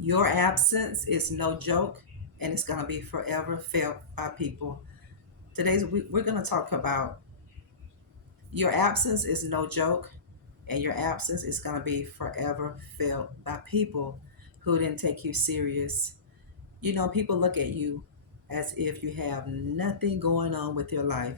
Your absence is no joke, and it's going to be forever felt by people. We're going to talk about your absence is no joke, and your absence is going to be forever felt by people who didn't take you serious. You know, people look at you as if you have nothing going on with your life.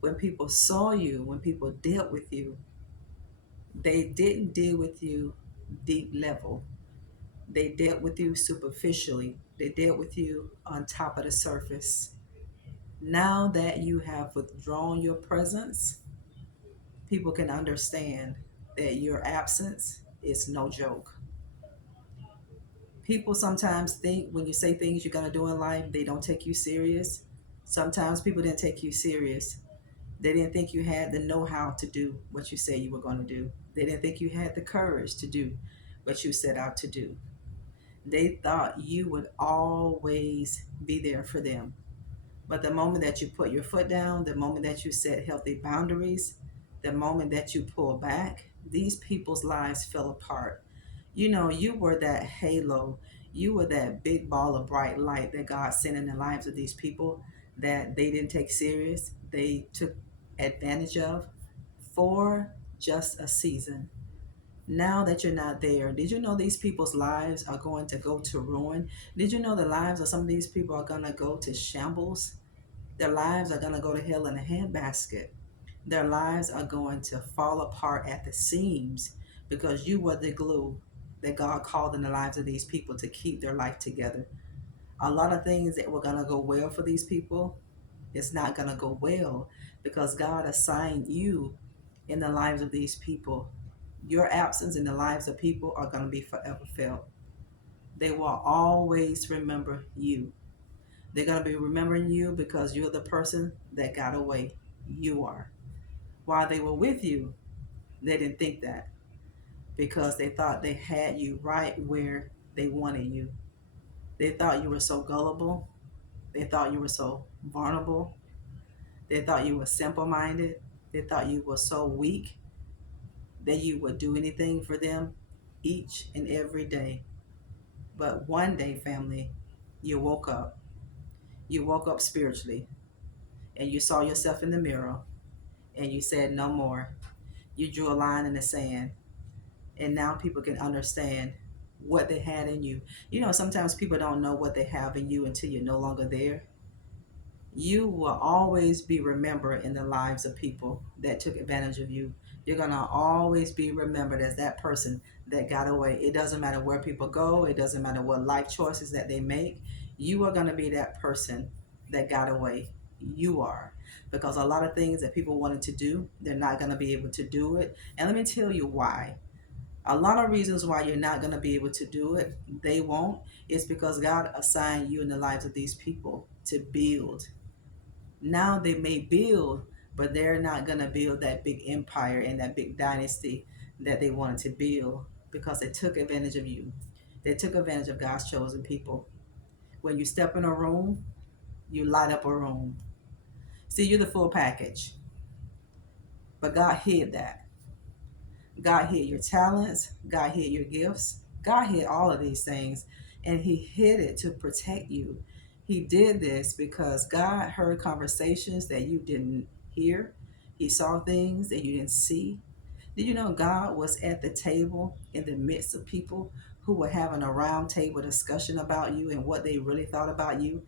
When people saw you, when people dealt with you, they didn't deal with you deep level. They dealt with you superficially. They dealt with you on top of the surface. Now that you have withdrawn your presence, people can understand that your absence is no joke. People sometimes think when you say things you're going to do in life, they don't take you serious. Sometimes people didn't take you serious. They didn't think you had the know how to do what you say you were going to do. They didn't think you had the courage to do what you set out to do. They thought you would always be there for them. But the moment that you put your foot down, the moment that you set healthy boundaries, the moment that you pull back, these people's lives fell apart. You know, you were that halo, you were that big ball of bright light that God sent in the lives of these people that they didn't take serious, they took advantage of for just a season. Now that you're not there, did you know these people's lives are going to go to ruin? Did you know the lives of some of these people are going to go to shambles? Their lives are going to go to hell in a handbasket. Their lives are going to fall apart at the seams because you were the glue that God called in the lives of these people to keep their life together. A lot of things that were going to go well for these people, it's not going to go well because God assigned you in the lives of these people. Your absence in the lives of people are going to be forever felt. They will always remember you. They're going to be remembering you because you're the person that got away. You are. While they were with you, they didn't think that because they thought they had you right where they wanted you. They thought you were so gullible. They thought you were so vulnerable. They thought you were simple minded. They thought you were so weak that you would do anything for them each and every day. But one day, family, you woke up. You woke up spiritually and you saw yourself in the mirror and you said, no more. You drew a line in the sand, and now people can understand what they had in you. You know, sometimes people don't know what they have in you until you're no longer there. You will always be remembered in the lives of people that took advantage of you. You're going to always be remembered as that person that got away. It doesn't matter where people go, it doesn't matter what life choices that they make. You are going to be that person that got away. You are. Because a lot of things that people wanted to do, they're not going to be able to do it. And let me tell you why. A lot of reasons why you're not going to be able to do it, they won't, is because God assigned you in the lives of these people to build. Now they may build, but they're not going to build that big empire and that big dynasty that they wanted to build because they took advantage of you. They took advantage of God's chosen people. When you step in a room, you light up a room. See, you're the full package, but God hid that. God hid your talents, God hid your gifts, God hid all of these things, and He hid it to protect you. He did this because God heard conversations that you didn't hear, He saw things that you didn't see. Did you know God was at the table in the midst of people who were having a round table discussion about you and what they really thought about you?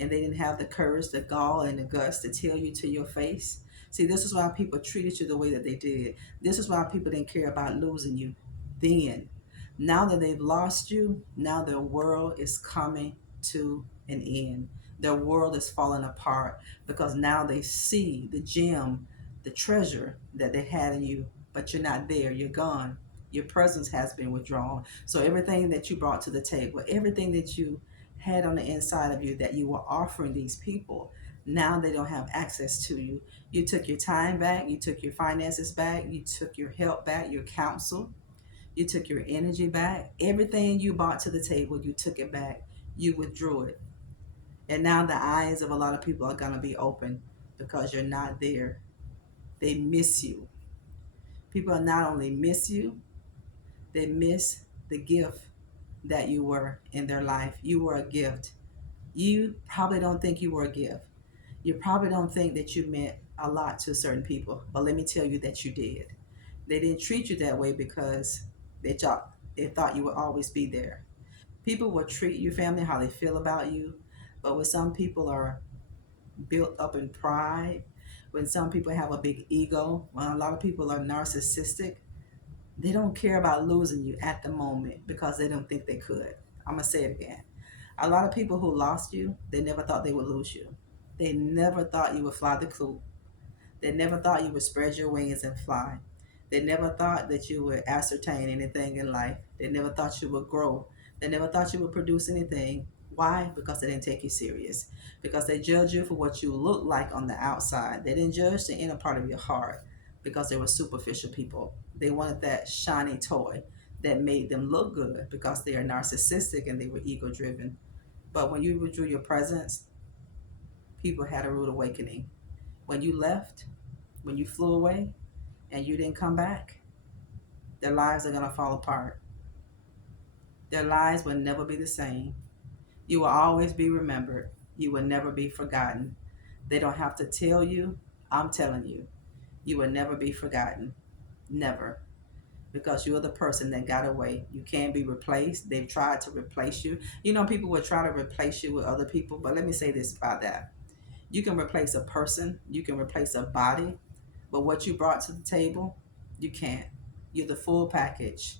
And they didn't have the courage, the gall, and the guts to tell you to your face. See, this is why people treated you the way that they did. This is why people didn't care about losing you then. Now that they've lost you, now their world is coming to an end. Their world is falling apart because now they see the gem, the treasure that they had in you, but you're not there. You're gone. Your presence has been withdrawn. So everything that you brought to the table, everything that you had on the inside of you that you were offering these people, now they don't have access to you. You took your time back, you took your finances back, you took your help back, your counsel, you took your energy back. Everything you brought to the table, you took it back, you withdrew it. And now the eyes of a lot of people are going to be open because you're not there. They miss you. People not only miss you, they miss the gift that you were in their life. You were a gift. You probably don't think you were a gift. You probably don't think that you meant a lot to certain people, but let me tell you that you did. They didn't treat you that way because they thought you would always be there. People will treat your family how they feel about you, but when some people are built up in pride, when some people have a big ego, when a lot of people are narcissistic, they don't care about losing you at the moment because they don't think they could. I'm going to say it again. A lot of people who lost you, they never thought they would lose you. They never thought you would fly the coop. They never thought you would spread your wings and fly. They never thought that you would ascertain anything in life. They never thought you would grow. They never thought you would produce anything. Why? Because they didn't take you serious. Because they judged you for what you look like on the outside. They didn't judge the inner part of your heart because they were superficial people. They wanted that shiny toy that made them look good because they are narcissistic and they were ego driven. But when you withdrew your presence, people had a rude awakening. When you left, when you flew away and you didn't come back, their lives are going to fall apart. Their lives will never be the same. You will always be remembered. You will never be forgotten. They don't have to tell you. I'm telling you, you will never be forgotten. Never. Because you're the person that got away. You can't be replaced. They've tried to replace you. You know, people will try to replace you with other people, but let me say this about that. You can replace a person, you can replace a body, but what you brought to the table, you can't. You're the full package.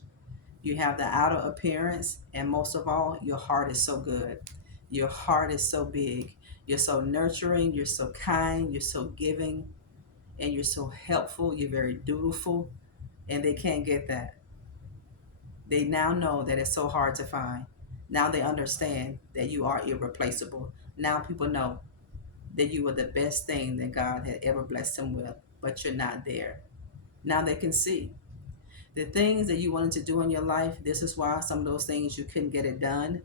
You have the outer appearance, and most of all, your heart is so good. Your heart is so big. You're so nurturing, you're so kind, you're so giving, and you're so helpful. You're very dutiful, and they can't get that. They now know that it's so hard to find. Now they understand that you are irreplaceable. Now people know that you were the best thing that God had ever blessed them with, but you're not there. Now they can see the things that you wanted to do in your life. This is why some of those things you couldn't get it done,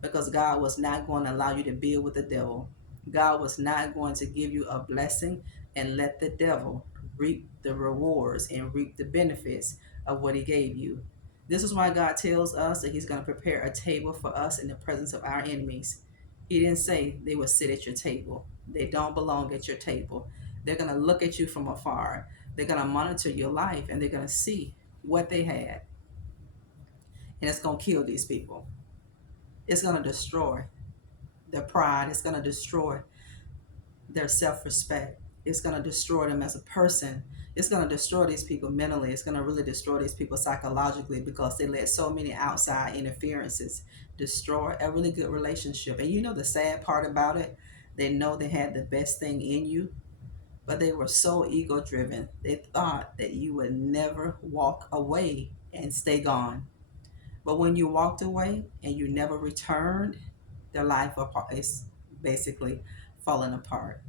because God was not going to allow you to deal with the devil. God was not going to give you a blessing and let the devil reap the rewards and reap the benefits of what he gave you. This is why God tells us that he's going to prepare a table for us in the presence of our enemies. He didn't say they will sit at your table. They don't belong at your table. They're going to look at you from afar. They're going to monitor your life, and they're going to see what they had. And it's going to kill these people. It's going to destroy their pride. It's going to destroy their self-respect. It's going to destroy them as a person. It's going to destroy these people mentally. It's going to really destroy these people psychologically, because they let so many outside interferences destroy a really good relationship. And you know the sad part about it? They know they had the best thing in you, but they were so ego driven. They thought that you would never walk away and stay gone. But when you walked away and you never returned, their life is basically falling apart.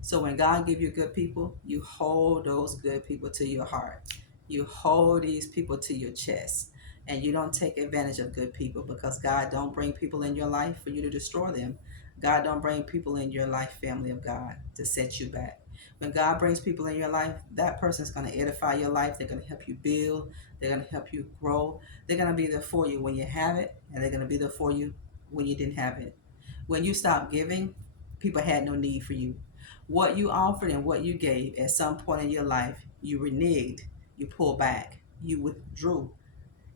So when God give you good people, you hold those good people to your heart. You hold these people to your chest. And you don't take advantage of good people, because God don't bring people in your life for you to destroy them. God don't bring people in your life, family of God, to set you back. When God brings people in your life, that person's going to edify your life. They're going to help you build. They're going to help you grow. They're going to be there for you when you have it, and they're going to be there for you when you didn't have it. When you stopped giving, people had no need for you. What you offered and what you gave at some point in your life, you reneged, you pulled back, you withdrew.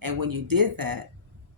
And when you did that,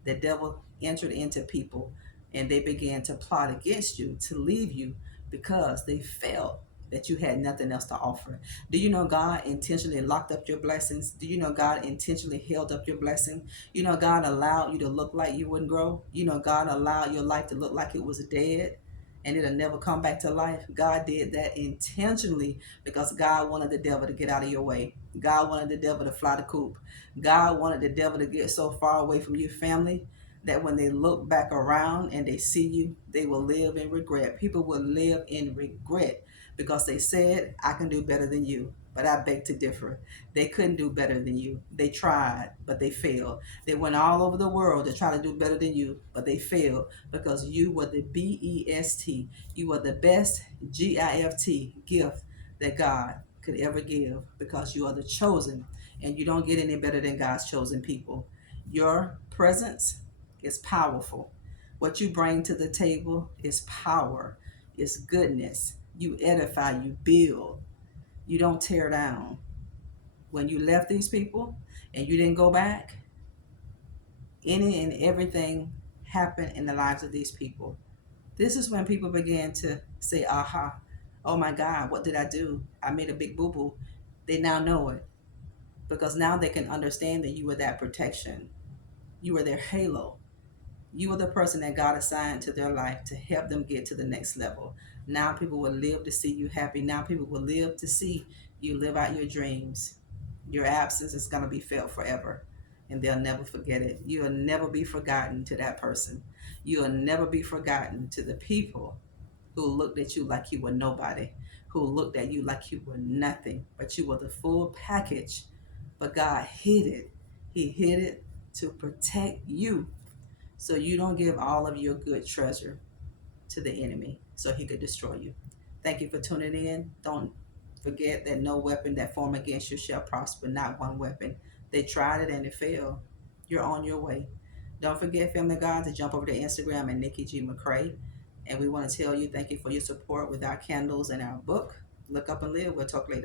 the devil entered into people, and they began to plot against you to leave you, because they felt that you had nothing else to offer. Do you know God intentionally locked up your blessings? Do you know God intentionally held up your blessing? You know God allowed you to look like you wouldn't grow? You know God allowed your life to look like it was dead and it'll never come back to life? God did that intentionally, because God wanted the devil to get out of your way. God wanted the devil to fly the coop. God wanted the devil to get so far away from your family that when they look back around and they see you, they will live in regret. People will live in regret because they said, I can do better than you. But I beg to differ. They couldn't do better than you. They tried, but they failed. They went all over the world to try to do better than you, but they failed, because you were the best. You were the best gift that God could ever give, because you are the chosen, and you don't get any better than God's chosen people. Your presence is powerful. What you bring to the table is power, is goodness. You edify, you build, you don't tear down. When you left these people and you didn't go back, any and everything happened in the lives of these people. This is when people began to say, aha, oh my God, what did I do? I made a big boo boo. They now know it because now they can understand that you were that protection. You were their halo. You were the person that God assigned to their life to help them get to the next level. Now people will live to see you happy. Now people will live to see you live out your dreams. Your absence is going to be felt forever, and they'll never forget it. You'll never be forgotten to that person. You'll never be forgotten to the people who looked at you like you were nobody, who looked at you like you were nothing, but you were the full package. But God hid it. He hid it to protect you so you don't give all of your good treasure to the enemy so he could destroy you. Thank you for tuning in. Don't forget that no weapon that form against you shall prosper, not one weapon. They tried it and it failed. You're on your way. Don't forget, Family God, to jump over to Instagram and Nikki G. McCray. And we want to tell you thank you for your support with our candles and our book. Look up and live. We'll talk later.